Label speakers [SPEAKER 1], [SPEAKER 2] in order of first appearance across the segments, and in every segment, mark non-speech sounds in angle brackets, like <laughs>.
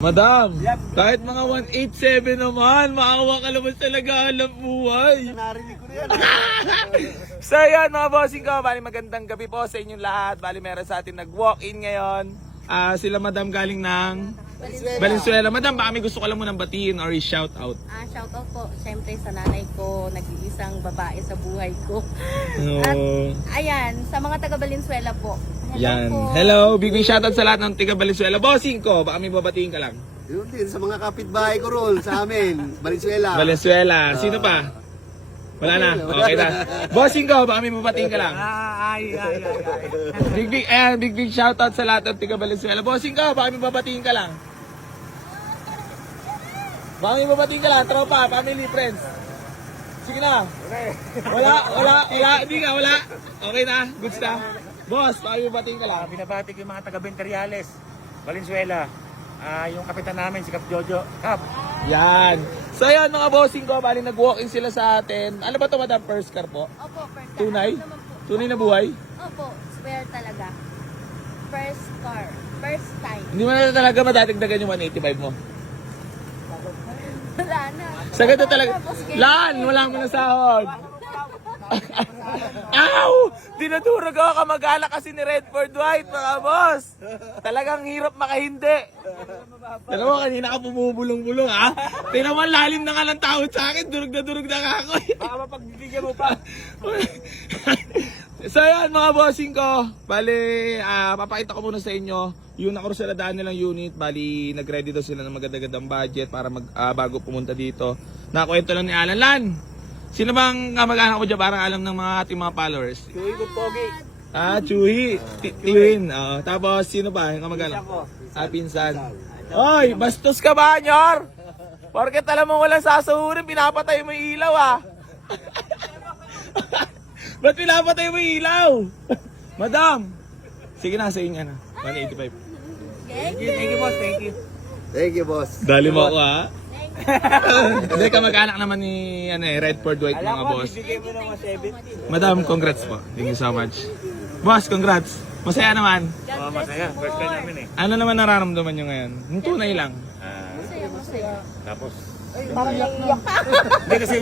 [SPEAKER 1] Madam, kahit mga 187 naman, maawa ka naman sa naghahanap buhay. <laughs>
[SPEAKER 2] Narinig ko na yan. <laughs>
[SPEAKER 1] So yan mga bossing ko, bali magandang gabi po sa inyong lahat. Bali meron sa atin nag-walk-in ngayon. Ah, sila madam galing ng Valenzuela. Madam, baka may gusto ka lang munang batiin or i-shout out.
[SPEAKER 3] Ah, shout out po siyempre sa nanay ko, nag-iisang babae sa buhay ko.
[SPEAKER 1] No.
[SPEAKER 3] At ayan, sa mga taga Valenzuela po.
[SPEAKER 1] Yan. Hello, big big shoutout sa lahat ng tiga Valenzuela. Bossing ko, baka may babatiin ka lang.
[SPEAKER 2] Yun din, sa mga kapitbahay ko roon, sa amin, Valenzuela.
[SPEAKER 1] Valenzuela. Sino pa? Wala na. Okay na. Bossing ko, baka may babatiin ka lang.
[SPEAKER 4] Ay, ay, ay, ay.
[SPEAKER 1] Big big ayan, big big shoutout sa lahat ng tiga Valenzuela. Bossing ko, baka may babatiin ka lang. Baka may babatiin ka lang, tropa, family, friends. Sige na. Wala, wala, wala, hindi ka, wala. Okay na, goods na. Boss, babatiin ka lang.
[SPEAKER 4] Binabati ko yung mga taga Venteriales, Valenzuela. Ah, yung kapitan namin, si Kap Jojo. Kap,
[SPEAKER 1] Yan. So yan mga bossing ko, bali nag-walk-in sila sa atin. Ano ba to madam? First car po?
[SPEAKER 3] Opo, first car.
[SPEAKER 1] Tunay?
[SPEAKER 3] Ano naman po?
[SPEAKER 1] Tunay na buhay?
[SPEAKER 3] Opo, swear talaga. First car. First time.
[SPEAKER 1] Hindi mo na talaga madatigdagan yung 185 mo.
[SPEAKER 3] Wala na.
[SPEAKER 1] Sa ganda talaga. Lan! Wala mo na sahod. <laughs> Ow! Dinadurog ako kamag-alak kasi ni Redford White, mga boss. Talagang hirap makahindi. Alam mo, kanina ka bumubulong-bulong, ha? Tingnan mo, lalim na nga ng tawad sa akin. Durog na durog na nga ako.
[SPEAKER 4] baka mapagbibigyan mo pa. <laughs>
[SPEAKER 1] so yan mga bossing ko, bali ah, papakita ko muna sa inyo yung nakursuladaan nilang unit, bali nag-ready daw sila ng maganda-gandang budget para mag, ah, bago pumunta dito. Nakwento lang ni Alan Lan. Sino bang kamag-anak mo dyan para alam ng mga ating mga followers?
[SPEAKER 4] Tuwi ko pogi.
[SPEAKER 1] Ah, Chuhi, Ti- Tiwin. Oo. tapos sino ba yung kamag-anak? Ah, pinsan. Oy, bastos ka ba, Nyor? Porket alam mo walang sasahurin, pinapatay mo yung ilaw ah. <laughs> Ba't pinapatay mo yung ilaw? <laughs> Madam! Sige na, sa inyo na. 185.
[SPEAKER 3] Gang,
[SPEAKER 4] Thank you, thank you, boss. Thank you.
[SPEAKER 2] Thank you, boss.
[SPEAKER 1] Dali mo ako ha. Hindi ka mag-anak naman ni ano, eh, Redford White
[SPEAKER 4] Alam
[SPEAKER 1] mga boss.
[SPEAKER 4] bibigay mo naman 70.
[SPEAKER 1] Madam, congrats po. Thank you so much. Boss, congrats. Masaya naman.
[SPEAKER 4] Oh, masaya. First time namin eh.
[SPEAKER 1] Ano naman nararamdaman nyo ngayon? Yung tunay lang.
[SPEAKER 4] Ah,
[SPEAKER 3] Masaya, masaya.
[SPEAKER 4] tapos,
[SPEAKER 3] Parang iyak ka.
[SPEAKER 4] hindi kasi,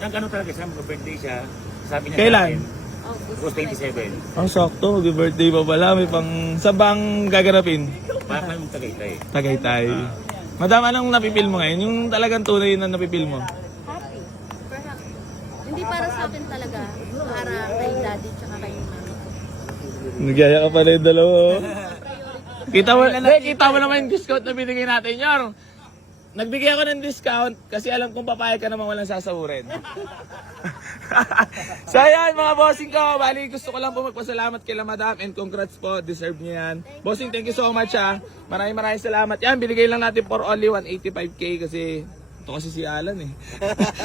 [SPEAKER 4] ang ano talaga siya, mag-birthday siya. Sabi niya
[SPEAKER 1] Kailan?
[SPEAKER 4] sa akin, August 27.
[SPEAKER 1] Ang sakto, mag-birthday pa pala. May pang... Sa bang gaganapin?
[SPEAKER 4] Para kami Tagaytay.
[SPEAKER 1] Tagaytay. Madam, anong napipil mo ngayon? Yung talagang tunay na napipil mo?
[SPEAKER 3] Happy. Super happy. Hindi para sa akin talaga. Para kay daddy tsaka kay mami.
[SPEAKER 1] Nagyaya ka pala yung dalawa. oh. kita mo, hindi, kita mo naman yung discount na binigay natin, Yor. Nagbigay ako ng discount kasi alam kong papayag ka naman walang sasahurin. <laughs> <laughs> so ayan mga bossing ko, bali gusto ko lang po magpasalamat kay la madam and congrats po, deserve niya yan. Bossing, thank you so much ha. Maraming maraming salamat. Yan, binigay lang natin for only 185k kasi ito kasi si Alan eh.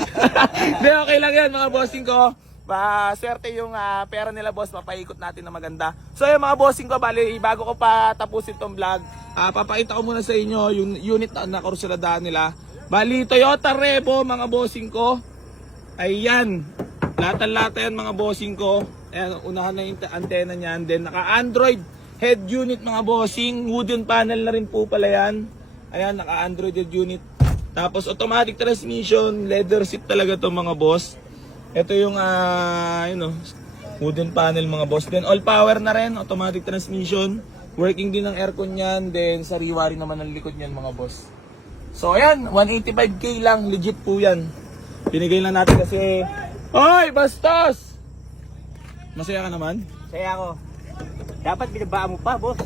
[SPEAKER 1] <laughs> Hindi, okay lang yan mga bossing ko. Ba, swerte yung ah, pera nila boss, papaikot natin na maganda. So yung mga bossing ko, bali, bago ko pa tapusin tong vlog, ah, papakita ko muna sa inyo yung unit na nakursuladaan nila. Bali, Toyota Revo, mga bossing ko. Ayan. Lata-lata yan mga bossing ko. Ayan, unahan na yung antena niyan. Then naka-Android head unit mga bossing. Wooden panel na rin po pala yan. Ayan, naka-Android head unit. Tapos automatic transmission, leather seat talaga to mga boss. Ito yung ah, yun oh, wooden panel mga boss. Then all power na rin, automatic transmission. Working din ng aircon niyan. Then sariwa rin naman ang likod niyan mga boss. So ayan, 185k lang, legit po yan. Binigay lang natin kasi, Hoy, bastos! Masaya ka naman?
[SPEAKER 4] Saya ako. Dapat binabaan mo pa, boss.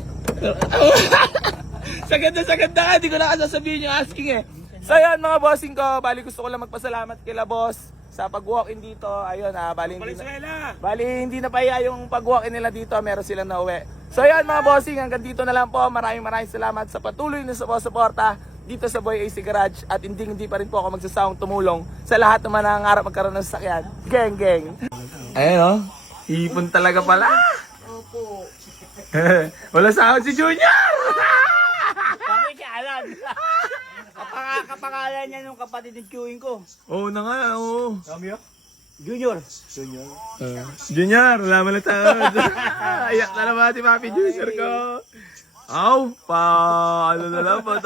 [SPEAKER 4] <laughs>
[SPEAKER 1] sa ganda, sa ganda ka, hindi ko na kasasabihin yung asking eh. So ayan mga bossing ko, bali gusto ko lang magpasalamat kila boss sa pag-walk-in dito. Ayun ah, bali hindi na, bali hindi na pahiya yung pag-walk-in nila dito, meron silang nauwi. So ayan mga bossing, hanggang dito na lang po. Maraming maraming salamat sa patuloy na suporta dito sa Boy AC Garage at hindi hindi pa rin po ako magsasawang tumulong sa lahat naman na nangarap magkaroon ng sasakyan. Geng, geng. Ayun oh, ipon talaga pala.
[SPEAKER 3] Opo. <laughs>
[SPEAKER 1] Wala sahod si Junior!
[SPEAKER 4] Alan? Kapang kapangalan niya nung kapatid ng queuing ko.
[SPEAKER 1] Oo na nga, oo.
[SPEAKER 4] Romeo? Junior.
[SPEAKER 1] Uh, junior, wala mo na sahod. <laughs> Ayak na naman si Papi Junior ko. Aw, pa, ano na lang, pa,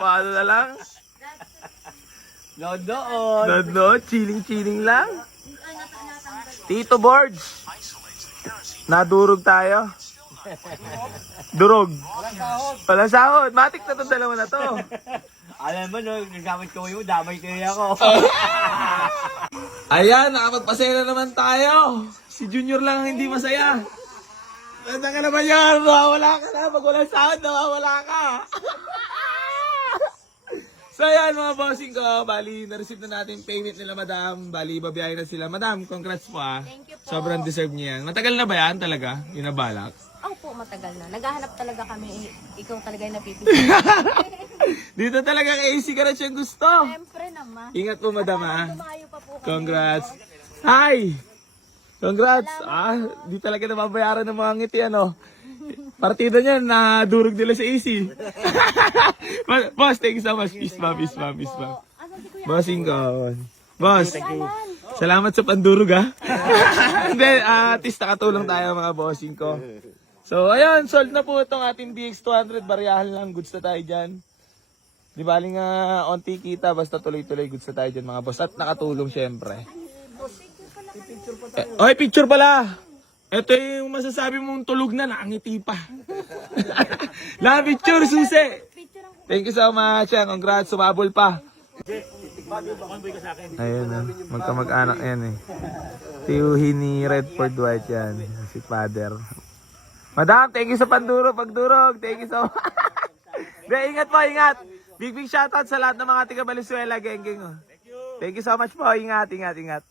[SPEAKER 1] paano na lang?
[SPEAKER 4] No, doon.
[SPEAKER 1] No, no, chilling-chilling lang. Tito Boards. Nadurog tayo. Durog. Walang sahod. Matik na itong dalawa na to.
[SPEAKER 4] Alam mo, no, nagamit ko mo, damay kayo ako. <laughs>
[SPEAKER 1] Ayan, nakapagpasaya na naman tayo. Si Junior lang ang hindi masaya. Ganda ka naman yan. Nawawala ka na. Pag walang sahod, nawawala ka. <laughs> so ayan mga bossing ko. Bali, na-receive na natin yung payment nila madam. Bali, babiyahin na sila. Madam, congrats po ah.
[SPEAKER 3] Thank you po.
[SPEAKER 1] Sobrang deserve niya yan. Matagal na ba yan talaga? Inabalak?
[SPEAKER 3] Oh po, matagal na. Naghahanap talaga kami. Ikaw talaga yung napipili. <laughs>
[SPEAKER 1] Dito talaga kay AC ka na siyang gusto.
[SPEAKER 3] Siyempre naman.
[SPEAKER 1] Ingat po madam ah.
[SPEAKER 3] Tumayo pa po kami.
[SPEAKER 1] Congrats. Hi! Congrats! Ah, di talaga nababayaran ng mga ngiti ano. Partida niyan, nadurog nila sa AC. <laughs> Boss, thank you so much. Peace peace ba.
[SPEAKER 3] Asan si Kuya?
[SPEAKER 1] Bossing ko. Boss, salamat sa pandurog ah. <laughs> Hindi, ah, at least nakatulong tayo mga bossing ko. So, ayun, sold na po itong ating BX200. Bariyahan lang, goods na tayo dyan. Di baling nga onti kita, basta tuloy-tuloy goods na tayo dyan mga boss. At nakatulong syempre. Eh, oy, picture pala! Ito yung masasabi mong tulog na, nakangiti pa. <laughs> La picture, susi! Thank you so much. Yan, congrats, sumabol pa. Ayun na, magkamag-anak yan eh. Tiyuhin ni Redford White yan, si father. Madam, thank you sa panduro, pagdurog. Thank you so much. <laughs> De, ingat po, ingat. Big big shoutout sa lahat ng mga tiga Valenzuela, geng geng. oh. Thank you so much po. Ingat, ingat, ingat.